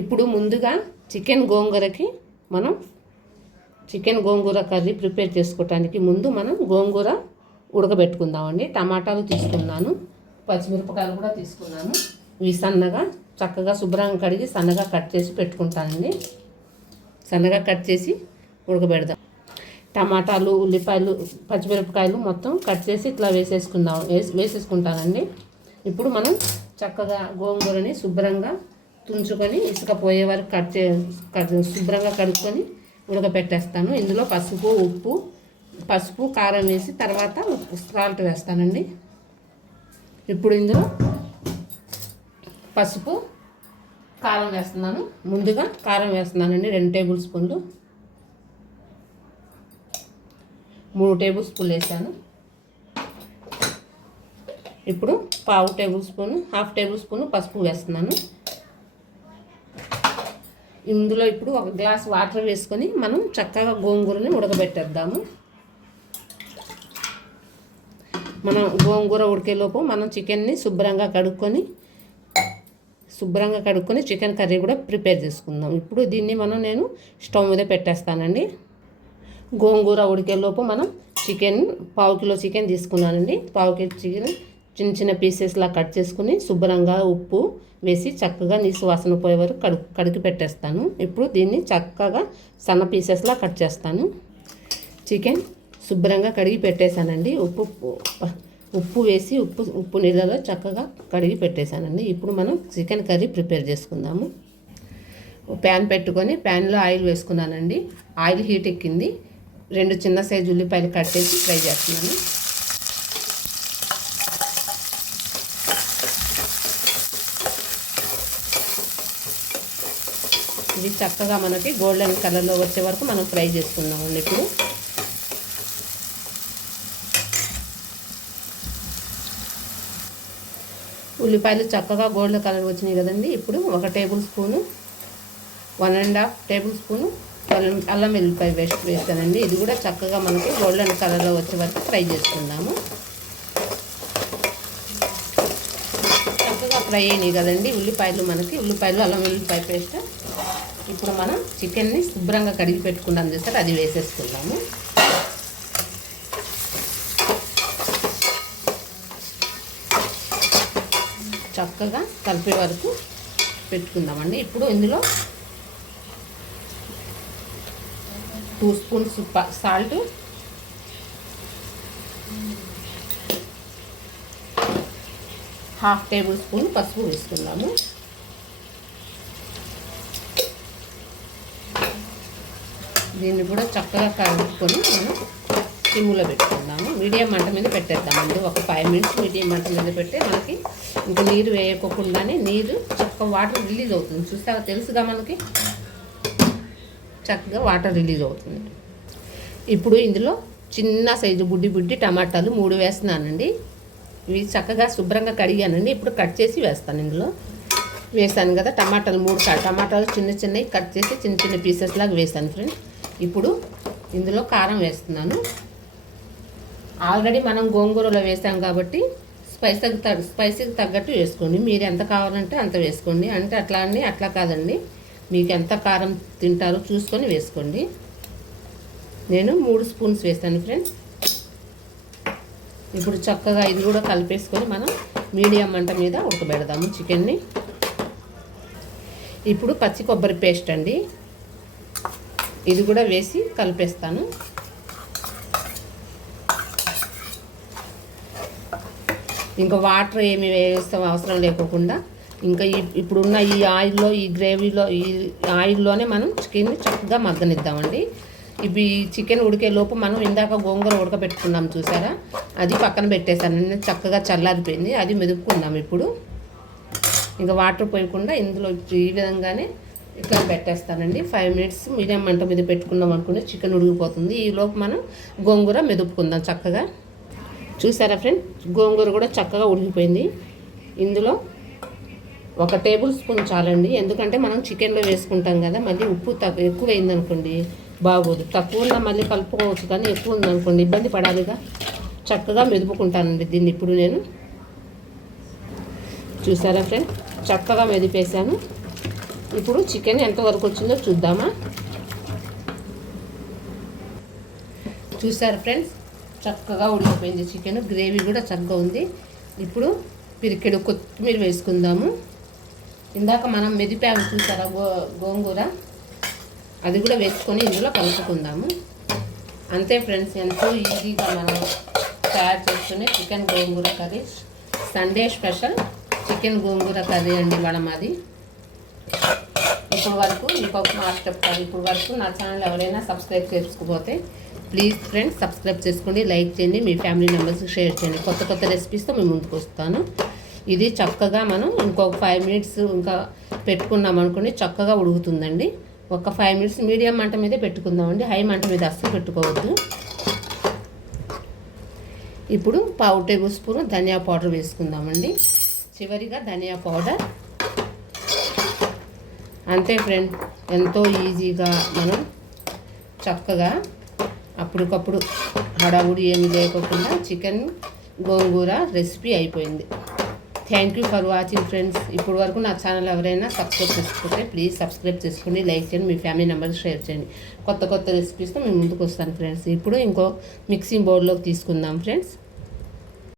ఇప్పుడు ముందుగా చికెన్ గోంగూర curry prepare చేసుకోవడానికి ముందు మనం గోంగూర ఉడకబెట్టుకుందామండి. టమాటాలు తీసుకున్నాను, పచ్చిమిరపకాయలు కూడా తీసుకున్నాను. ఇవి సన్నగా చక్కగా శుభ్రంగా కడిగి సన్నగా కట్ చేసి పెట్టుకుంటానండి. సన్నగా కట్ చేసి ఉడకబెడదాం. టమాటాలు, ఉల్లిపాయలు, పచ్చిమిరపకాయలు మొత్తం కట్ చేసి ఇట్లా వేసేసుకుంటానండి. ఇప్పుడు మనం చక్కగా గోంగూరని శుభ్రంగా తుంచుకొని ఇసుక పోయే వరకు శుభ్రంగా కడుక్కొని ఉడకపెట్టేస్తాను. ఇందులో పసుపు కారం వేసి తర్వాత సాల్ట్ వేస్తానండి. ఇప్పుడు ఇందులో పసుపు కారం వేస్తున్నాను. ముందుగా కారం వేస్తున్నానండి 2 టేబుల్ స్పూన్లు, 3 టేబుల్ స్పూన్లు వేసాను. ఇప్పుడు ½ టేబుల్ స్పూన్ పసుపు వేస్తున్నాను. ఇందులో ఇప్పుడు 1 గ్లాస్ వాటర్ వేసుకొని మనం చక్కగా గోంగూరని ఉడకబెట్టేద్దాము. మనం గోంగూర ఉడికేలోపు మనం చికెన్ని శుభ్రంగా కడుక్కొని చికెన్ కర్రీ కూడా ప్రిపేర్ చేసుకుందాం. ఇప్పుడు దీన్ని నేను స్టవ్ మీద పెట్టేస్తానండి. గోంగూర ఉడికేలోపు మనం ½ కిలో చికెన్ తీసుకున్నానండి. ½ కిలో చికెన్ చిన్న చిన్న పీసెస్లా కట్ చేసుకుని శుభ్రంగా ఉప్పు వేసి చక్కగా నీసు వాసన పోయే వరకు కడిగి పెట్టేస్తాను. ఇప్పుడు దీన్ని చక్కగా సన్న పీసెస్లా కట్ చేస్తాను. చికెన్ శుభ్రంగా కడిగి పెట్టేశానండి. ఉప్పు వేసి ఉప్పు నీళ్ళలో చక్కగా కడిగి పెట్టేశానండి. ఇప్పుడు మనం చికెన్ కర్రీ ప్రిపేర్ చేసుకుందాము. ప్యాన్ పెట్టుకొని ప్యాన్లో ఆయిల్ వేసుకున్నానండి. ఆయిల్ హీట్ ఎక్కింది. 2 చిన్న సైజు ఉల్లిపాయలు కట్ చేసి ఫ్రై చేస్తున్నాను. ఇది చక్కగా మనకి గోల్డెన్ కలర్లో వచ్చే వరకు మనం ఫ్రై చేసుకుందామండి. ఇప్పుడు ఉల్లిపాయలు చక్కగా గోల్డెన్ కలర్ వచ్చినాయి కదండి. ఇప్పుడు 1 టేబుల్ స్పూను 1½ టేబుల్ స్పూను అల్లం వెల్లిపాయ పేస్ట్ వేస్తానండి. ఇది కూడా చక్కగా మనకి గోల్డెన్ కలర్లో వచ్చే వరకు ఫ్రై చేసుకుందాము. చక్కగా ఫ్రై అయినాయి కదండి ఉల్లిపాయలు అల్లం వెల్లిపాయ పేస్ట్. ఇప్పుడు మనం చికెన్ని శుభ్రంగా కడిగి పెట్టుకున్నాం చూసారు, అది వేసేసుకుందాము. చక్కగా కలిపే వరకు పెట్టుకుందామండి. ఇప్పుడు ఇందులో 2 స్పూన్స్ సాల్ట్, 1/2 టేబుల్ స్పూన్ పసుపు వేసుకుందాము. దీన్ని కూడా చక్కగా కలుపుకొని మనం సిమ్లో పెట్టుకుందాము. మీడియం మంట మీద పెట్టేద్దామండి. ఒక 5 మినిట్స్ మీడియం మంట మీద పెడితే మనకి ఇంకా నీరు వేయకోకుండానే చక్కగా వాటర్ రిలీజ్ అవుతుంది. చూసాక తెలుసుగా మనకి చక్కగా వాటర్ రిలీజ్ అవుతుంది. ఇప్పుడు ఇందులో చిన్న సైజు బుడ్డి టమాటాలు 3 వేస్తున్నానండి. ఇవి చక్కగా శుభ్రంగా కడిగానండి. ఇప్పుడు కట్ చేసి వేస్తాను. ఇందులో వేసాను కదా టమాటాలు 3 టమాటాలు చిన్నవి కట్ చేసి చిన్న పీసెస్ లాగా వేసాను ఫ్రెండ్స్. ఇప్పుడు ఇందులో కారం వేస్తున్నాను. ఆల్రెడీ మనం గోంగూరలో వేసాం కాబట్టి స్పైసీకి తగ్గట్టు వేసుకోండి. మీరు ఎంత కావాలంటే అంత వేసుకోండి. అంటే అట్లా కాదండి, మీకు ఎంత కారం తింటారో చూసుకొని వేసుకోండి. నేను 3 స్పూన్స్ వేసాను ఫ్రెండ్స్. ఇప్పుడు చక్కగా ఇది కూడా కలిపేసుకొని మనం మీడియం మంట మీద ఉడకబెడదాము చికెన్ని. ఇప్పుడు పచ్చి కొబ్బరి పేస్ట్ అండి, ఇది కూడా వేసి కలిపేస్తాను. ఇంకా వాటర్ ఏమి వేస్తాం అవసరం లేకోకుండా ఇంకా ఇప్పుడున్న ఈ ఆయిల్లో ఈ గ్రేవీలో ఈ ఆయిల్లోనే మనం చికెన్ని చక్కగా మగ్గనిద్దామండి. ఇవి చికెన్ ఉడికే లోపు మనం ఇందాక గోంగూర ఉడకబెట్టుకున్నాం చూసారా, అది పక్కన పెట్టేశాను. చక్కగా చల్లారిపోయింది, అది మెదుపుకుందాం. ఇప్పుడు ఇంకా వాటర్ పోయకుండా ఇందులో ఈ విధంగానే ఇట్లా పెట్టేస్తానండి. 5 మినిట్స్ మీడియం మంట మీద పెట్టుకున్నాం అనుకుంటే చికెన్ ఉడికిపోతుంది. ఈ లోపు మనం గోంగూర మెదుపుకుందాం చక్కగా. చూసారా ఫ్రెండ్, గోంగూర కూడా చక్కగా ఉడికిపోయింది. ఇందులో 1 టేబుల్ స్పూన్ చాలండి, ఎందుకంటే మనం చికెన్లో వేసుకుంటాం కదా. మళ్ళీ ఉప్పు ఎక్కువ అయిందనుకోండి బాగోదు. తక్కువ ఉన్నా మళ్ళీ కలుపుకోవచ్చు, కానీ ఎక్కువ ఉందనుకోండి ఇబ్బంది పడాలిగా. చక్కగా మెదుపుకుంటానండి దీన్ని. ఇప్పుడు నేను చూసారా ఫ్రెండ్, చక్కగా మెదిపేశాను. ఇప్పుడు చికెన్ ఎంతవరకు వచ్చిందో చూద్దామా. చూసారు ఫ్రెండ్స్, చక్కగా ఉడికిపోయింది చికెన్, గ్రేవీ కూడా చక్కగా ఉంది. ఇప్పుడు పిరికెడు కొత్తిమీర వేసుకుందాము. ఇందాక మనం మెదిపాము చూసారా గోంగూర, అది కూడా వేసుకొని ఇందులో కలుపుకుందాము. అంతే ఫ్రెండ్స్, ఎంతో ఈజీగా మనం తయారు చేసుకునే చికెన్ గోంగూర కర్రీ. సండే స్పెషల్ చికెన్ గోంగూర కర్రీ అండి మేడం అది. ఇప్పుడు వరకు ఇంకొక మాట చెప్తాను, ఇప్పుడు వరకు నా ఛానల్ ఎవరైనా సబ్స్క్రైబ్ చేసుకోకపోతే ప్లీజ్ ఫ్రెండ్స్ సబ్స్క్రైబ్ చేసుకోండి, లైక్ చేయండి, మీ ఫ్యామిలీ మెంబర్స్కి షేర్ చేయండి. కొత్త కొత్త రెసిపీస్తో మేము ముందుకు వస్తాను. ఇది చక్కగా మనం ఇంకొక 5 మినిట్స్ ఇంకా పెట్టుకున్నాం అనుకోండి, చక్కగా ఉడుకుతుందండి. ఒక 5 మినిట్స్ మీడియం మంట మీదే పెట్టుకుందామండి, హై మంట మీద అస్సలు పెట్టుకోవద్దు. ఇప్పుడు 1/2 టేబుల్ స్పూన్ ధనియా పౌడర్ వేసుకుందామండి. చివరిగా ధనియా పౌడర్. అంతే ఫ్రెండ్, ఎంతో ఈజీగా మనం చక్కగా అప్పటికప్పుడు హడావుడి ఏమీ లేకోకుండా చికెన్ గోంగూర రెసిపీ అయిపోయింది. Thank you for watching friends. ఇప్పుడు వరకు నా ఛానల్ ఎవరైనా సబ్స్క్రైబ్ చేసుకుంటే ప్లీజ్ సబ్స్క్రైబ్ చేసుకోండి, లైక్ చేయండి, మీ ఫ్యామిలీ మెంబర్స్ షేర్ చేయండి. కొత్త కొత్త రెసిపీస్తో మేము ముందుకు వస్తాను ఫ్రెండ్స్. ఇప్పుడు ఇంకో మిక్సింగ్ బౌల్లోకి తీసుకుందాం ఫ్రెండ్స్.